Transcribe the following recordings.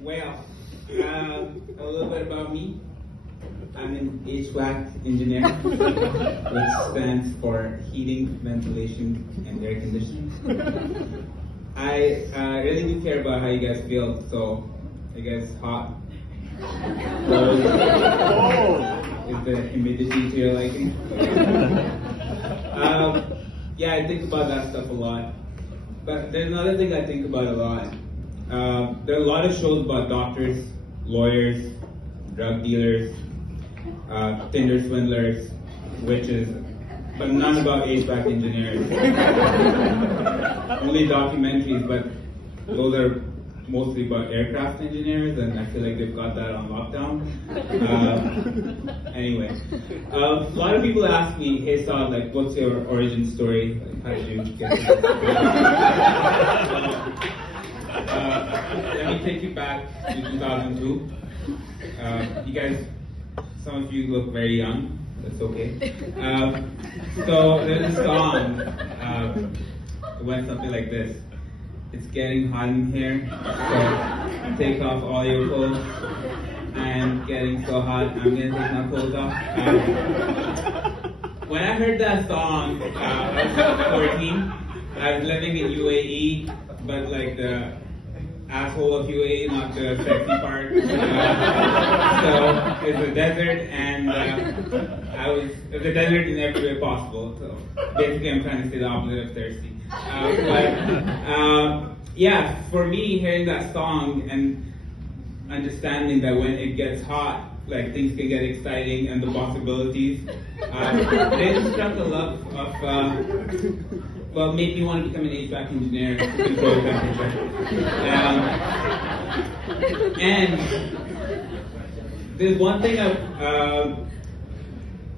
Well, a little bit about me. I'm an HVAC engineer, which stands for heating, ventilation, and air conditioning. I really do care about how you guys feel, so I guess hot, cold, is the humidity to your liking. Yeah, I think about that stuff a lot. But there's another thing I think about a lot. There are a lot of shows about doctors, lawyers, drug dealers, Tinder swindlers, witches, but none about HVAC engineers. Only documentaries, but those are mostly about aircraft engineers, and I feel like they've got that on lockdown. Anyway, a lot of people ask me, hey Saad, like, what's your origin story? Like, how did you get to this? Let me take you back to 2002. You guys, some of you look very young. That's okay. So there's a song. It went something like this. It's getting hot in here, so take off all your clothes. I'm getting so hot, I'm gonna take my clothes off. When I heard that song, I was 14. I was living in UAE, but like the asshole of UAE, not the sexy part. So it's a desert, and it's a desert in every way possible. So basically, I'm trying to say the opposite of thirsty. Yeah, for me, hearing that song and understanding that when it gets hot, like things can get exciting and the possibilities, they struck a love of, well, made me want to become an HVAC engineer to control temperature. And there's one thing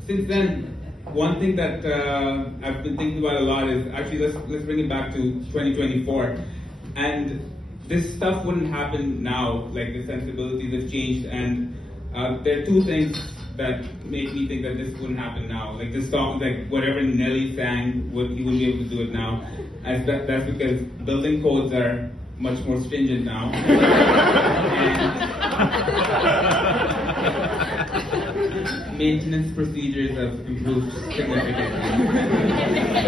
since then, one thing that I've been thinking about a lot is, actually, let's bring it back to 2024. And this stuff wouldn't happen now, like the sensibilities have changed, and there are two things that make me think that this wouldn't happen now. Like this song, like whatever Nelly sang, he wouldn't be able to do it now. That's because building codes are much more stringent now. And maintenance procedures have improved significantly.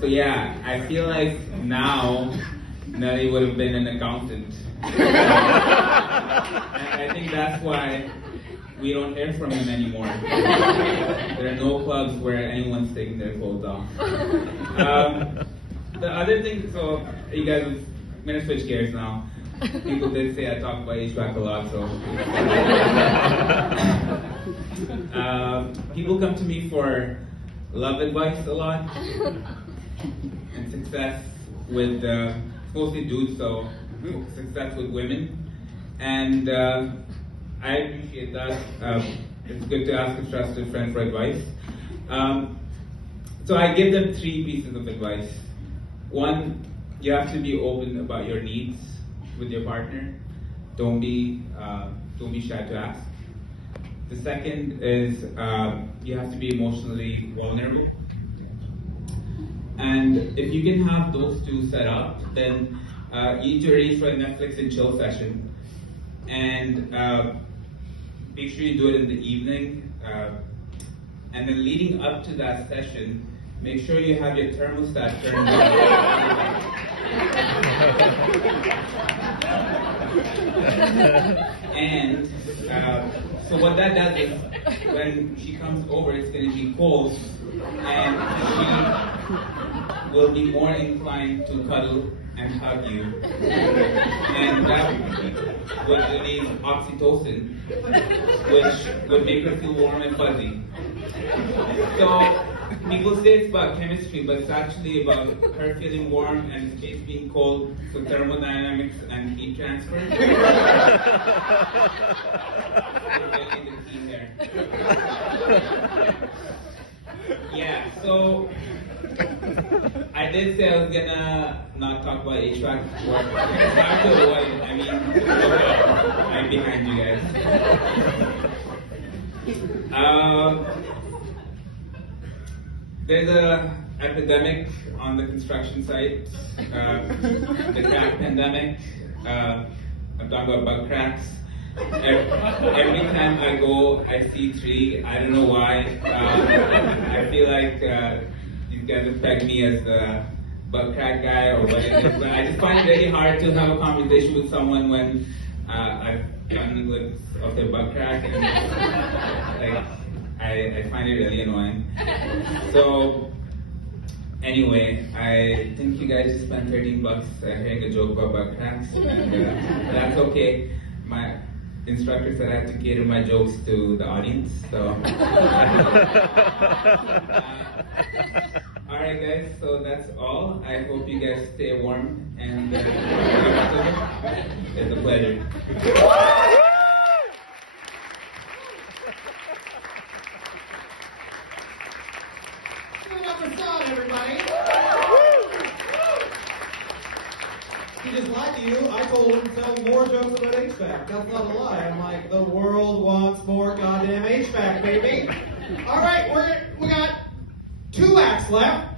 So yeah, I feel like now Nelly would have been an accountant. And I think that's why we don't hear from him anymore. There are no clubs where anyone's taking their clothes off. The other thing, so you guys, I'm gonna switch gears now. People did say I talk about HVAC a lot, so. People come to me for love advice a lot, and success with, mostly dudes, so success with women. And I appreciate that. It's good to ask a trusted friend for advice. So I give them 3 pieces of advice. One, you have to be open about your needs with your partner. Don't be shy to ask. The second is you have to be emotionally vulnerable. And if you can have those 2 set up, then you need to arrange for a Netflix and chill session. And make sure you do it in the evening. And then leading up to that session, make sure you have your thermostat turned on. And so what that does is, when she comes over, it's going to be cold, and she will be more inclined to cuddle and hug you. And that would release oxytocin, which would make her feel warm and fuzzy. So people say it's about chemistry, but it's actually about her feeling warm and space being cold, so thermodynamics and heat transfer. That's really the key there. Yeah, so I did say I was gonna not talk about HVAC work. It's hard to avoid. I mean, I'm behind you guys. epidemic on the construction site, the crack pandemic. I'm talking about bug cracks. Every time I go, I see 3. I don't know why. I feel like these guys have pegged me as the bug crack guy or what it is. But I just find it very hard to have a conversation with someone when I've done with of their bug crack, and like I find it really annoying. So anyway, I think you guys just spent $13 hearing a joke about bug cracks, and that's okay. My instructor said I had to cater my jokes to the audience, so. Alright guys, so that's all. I hope you guys stay warm, and it's a pleasure. Give it up for Son, everybody. He just lied to you. I told him to tell more jokes about HVAC. That's not a lie. I'm like, the world wants more goddamn HVAC, baby. All right, we got 2 acts left.